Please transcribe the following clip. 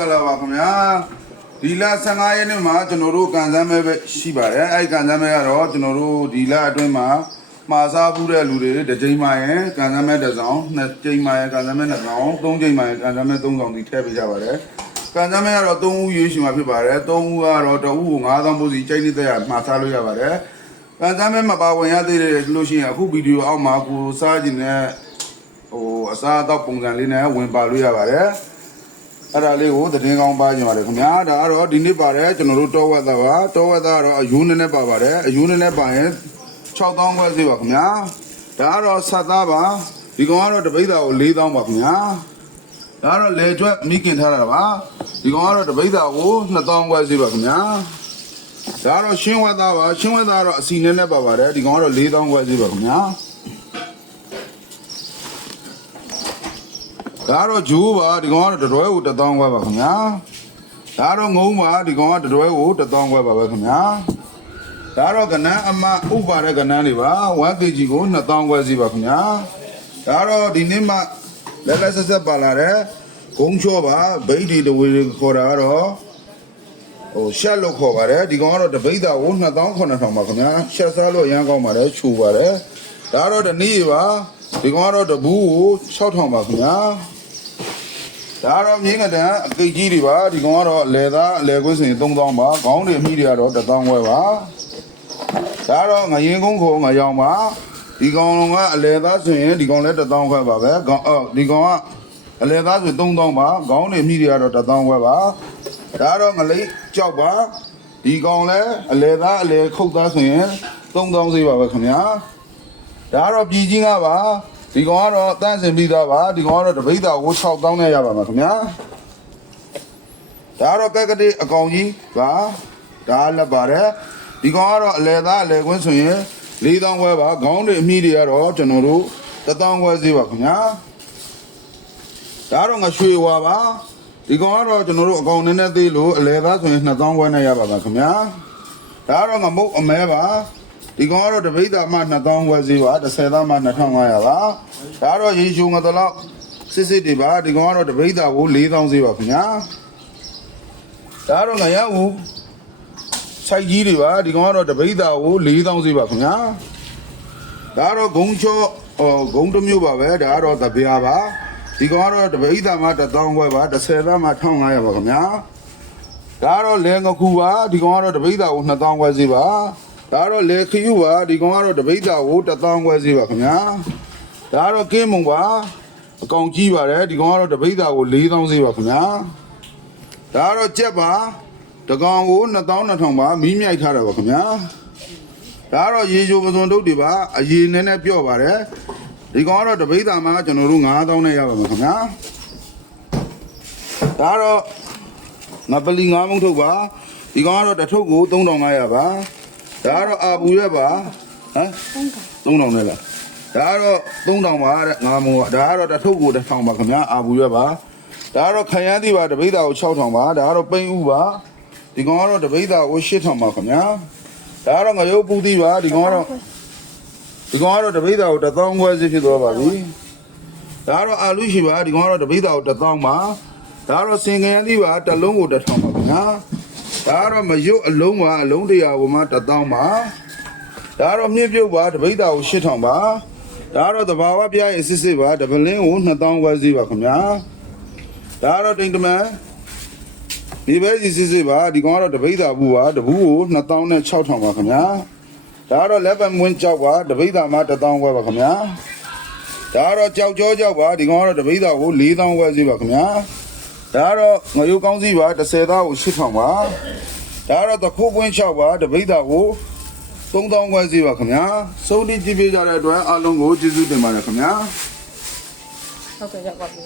ဆလာပါခင်ဗျာဒီလ15ရက်နေ့မှာကျွန်တော်တို့ကန်ဆန်းမဲပဲရှိပါတယ်အဲ့ဒီကန်ဆန်းမဲကတော့ကျွန်တော်တို့ဒီလအတွင်းမှာမှာစားဘူးတဲ့လူတွေတစ်ကြိမ်မှရင်ကန်ဆန်းမဲတစ်စောင်းနှစ်ကြိမ်မှရင်ကန်ဆန်းမဲနှစ်စောင်းသုံးကြိမ်မှရင်ကန်ဆန်းမဲသုံးစောင်းဒီထည့်ပေးကြပါတယ်ကန်ဆန်းမဲကတော့3ဦးရွေးရှင်မှာဖြစ်ပါတယ်3ဦးကတော့တဦးကို9000ပို့စီချိန်နေတဲ့မှာစားလို့ရပါတယ်ကန်ဆန်းမဲမပါဝင်ရသေးတယ်လို့ရှိရင်အခုဗီဒီယိုအောက်မှာကိုစားခြင်းနဲ့ဟိုအစားအသောက်ပုံစံလေးနဲ့ဝင်ပါလို့ရပါတယ် အဲ့ဒါလေးကိုသတင်းကောင်းပါကြပါတယ်ခင်ဗျာဒါကတော့ဒီနေ့ပါတယ်ကျွန်တော်တို့တောဝက်သားပါတောဝက်သားကတော့အယူနည်းနဲ့ပါပါတယ်အယူနည်းနဲ့ပါရင်6000ခွဲစီပါခင်ဗျာဒါကတော့ဆက်သားပါဒီကောင်ကတော့တပိတ်သားကို4000ပါခင်ဗျာဒါကတော့လေကျွတ်မိခင်ထားတာပါဒီကောင်ကတော့တပိတ်သားကို2000ခွဲစီပါခင်ဗျာဒါကတော့ရှင်းဝက်သားပါရှင်းဝက်သားကတော့အစီနည်းနဲ့ပါပါတယ်ဒီကောင်ကတော့4000ခွဲစီပါခင်ဗျာ ဒါကတော့ဂျိုးပါဒီကောင်ကတော့တတွဲကို1000ခွဲပါခင်ဗျာဒါကတော့ငုံပါဒီကောင်ကတတွဲကို1000ခွဲပါပဲခင်ဗျာဒါကတော့ကနန်းအမဥပါတဲ့ကနန်းတွေပါ 1kg ကို2000ခွဲစီပါခင်ဗျာဒါကတော့ဒီနေ့မှလက်လက်ဆက်ဆက်ပါလာတဲ့ဂုံချောပါဗိတ်ဒီတဝေတွေခေါ်တာကတော့ဟိုရှက်လို့ခေါ်ပါတယ်ဒီကောင်ကတော့တပိတ်တာကို2900ပါခင်ဗျာရှက်စားလို့ရမ်းကောင်းပါတယ်ခြူပါတယ်ဒါကတော့တနည်းပါဒီကောင်ကတော့တဘူးကို6000ပါခင်ဗျာ ဒါကတော့မြင်းကတန်အကိတ်ကြီးတွေပါဒီကောင်ကတော့အလဲသားအလဲကွင်းစင်3000ပါခေါင်းတွေအမိတွေကတော့1000ခွဲပါဒါကတော့ငရင်ကုန်းခုံငရောင်ပါဒီကောင်ကအလဲသားဆိုရင်ဒီကောင်လည်း1000ခွဲပါပဲခေါင်းအော်ဒီကောင်ကအလဲသားဆို3000ပါခေါင်းတွေအမိတွေကတော့1000ခွဲပါဒါကတော့ငလိတ်ကြောက်ပါဒီကောင်လည်းအလဲသားအလဲခုတ်သားဆိုရင်3000စီပါပဲခင်ဗျာဒါကတော့ပြည်ကြီးကပါ ဒီကောင်ကတော့တန့်စင်ပြီးသားပါဒီကောင်ကတော့တပိတ်တာကို6000နဲ့ရပါမှာခင်ဗျာဒါကတော့ကက်ကတိအကောင်ကြီးပါဒါလည်းပါတယ်ဒီကောင်ကတော့အလဲသားအလဲကွင်းဆိုရင်4000ခွဲပါခေါင်းတွေအမိတွေကတော့ကျွန်တော်တို့1000ခွဲစီပါခင်ဗျာဒါတော့ငရွှေဝါပါဒီကောင်ကတော့ကျွန်တော်တို့အကောင်နည်းနည်းသေးလို့အလဲသားဆိုရင်2000ခွဲနဲ့ရပါမှာခင်ဗျာဒါကတော့ငမုတ်အမဲပါ ဒီကောင်ကတော့တပိတ်တာမှ2000ဝယ်စီပါ30သားမှ2500ပါဒါတော့ရေရှုံငါတော့စစ်စစ်တွေပါဒီကောင်ကတော့တပိတ်တာကို4000စီပါခင်ဗျာဒါတော့ငရဘူးစိုက်ကြီးတွေပါဒီကောင်ကတော့တပိတ်တာကို4000စီပါခင်ဗျာဒါတော့ဂုံချောဟောဂုံတစ်မျိုးပါပဲဒါကတော့တပြားပါဒီကောင်ကတော့တပိတ်တာမှ1000ဝယ်ပါ30သားမှ1500ပါခင်ဗျာဒါတော့လဲငခုပါဒီကောင်ကတော့တပိတ်တာကို2000ဝယ်စီပါ ဒါကတော့လေခယူပါဒီကောင်ကတော့တပိတ်တာကို1000ခွဲစီပါခင်ဗျာဒါကတော့ကင်းမုံပါအကောင်ကြီးပါတယ်ဒီကောင်ကတော့တပိတ်တာကို4000စီပါခင်ဗျာဒါကတော့ကြက်ပါတကောင်ကို2200ပါမီးမြိုက်ထားတာပါခင်ဗျာဒါကတော့ရေချိုပစုံတုတ်တွေပါအရေနဲ့နဲ့ပြော့ပါတယ်ဒီကောင်ကတော့တပိတ်တာမှာကျွန်တော်တို့9000နဲ့ရပါမှာခင်ဗျာဒါကတော့ငပလီ9မုံထုတ်ပါဒီကောင်ကတော့တစ်ထုပ်ကို3500ပါ ဒါကတော့အာပူရက်ပါဟမ်3000နဲ့လားဒါကတော့3000ပါတဲ့ငါမုံကဒါကတော့တစ်ထုပ်ကို1000ပါခင်ဗျာအာပူရက်ပါဒါကတော့ခရမ်းသီးပါတပိတ်တာကို6000ပါဒါကတော့ပိန်းဥပါဒီကောင်ကတော့တပိတ်တာကို8000ပါခင်ဗျာဒါကတော့ငရုတ်ပူသီးပါဒီကောင်ကတော့ဒီကောင်ကတော့တပိတ်တာကို1000ခွဲစီဖြစ်သွားပါပြီဒါကတော့အာလူရှိပါဒီကောင်ကတော့တပိတ်တာကို1000ပါဒါကတော့စင်ကရမ်းသီးပါတစ်လုံးကို1000ပါခင်ဗျာ ဒါကတော့မရွတ်အလုံးပါအလုံးတရာပေါ်မှာ1000ပါဒါကတော့မြင့်ပြုတ်ပါတပိတ်တာကို8000ပါဒါကတော့တဘာဝပြရဲ့စစ်စစ်ပါဒပလင်းကို2000ဝယ်စီပါခင်ဗျာဒါကတော့တိန်တမန်ဒီပဲစီစစ်စစ်ပါဒီကောင်ကတော့တပိတ်တာဘူးပါတဘူးကို2000နဲ့6000ပါခင်ဗျာဒါကတော့လက်ပတ်မွင်းကြောက်ပါတပိတ်တာမှာ1000ဝယ်ပါခင်ဗျာဒါကတော့ကြောက်ကြောကြောက်ပါဒီကောင်ကတော့တပိတ်တာကို4000ဝယ်စီပါခင်ဗျာ ဒါကတော့ငရုတ်ကောင်းစီပါ30သားကို8000ပါဒါကတော့တခိုးပွင့်6ပါတပိတ်တာကို3000ခွဲစီပါခင်ဗျာစုံတိကြည့်ပြကြတဲ့အတွက်အားလုံးကိုကျေးဇူးတင်ပါတယ်ခင်ဗျာဟုတ်ကဲ့ရောက်ပါပြီ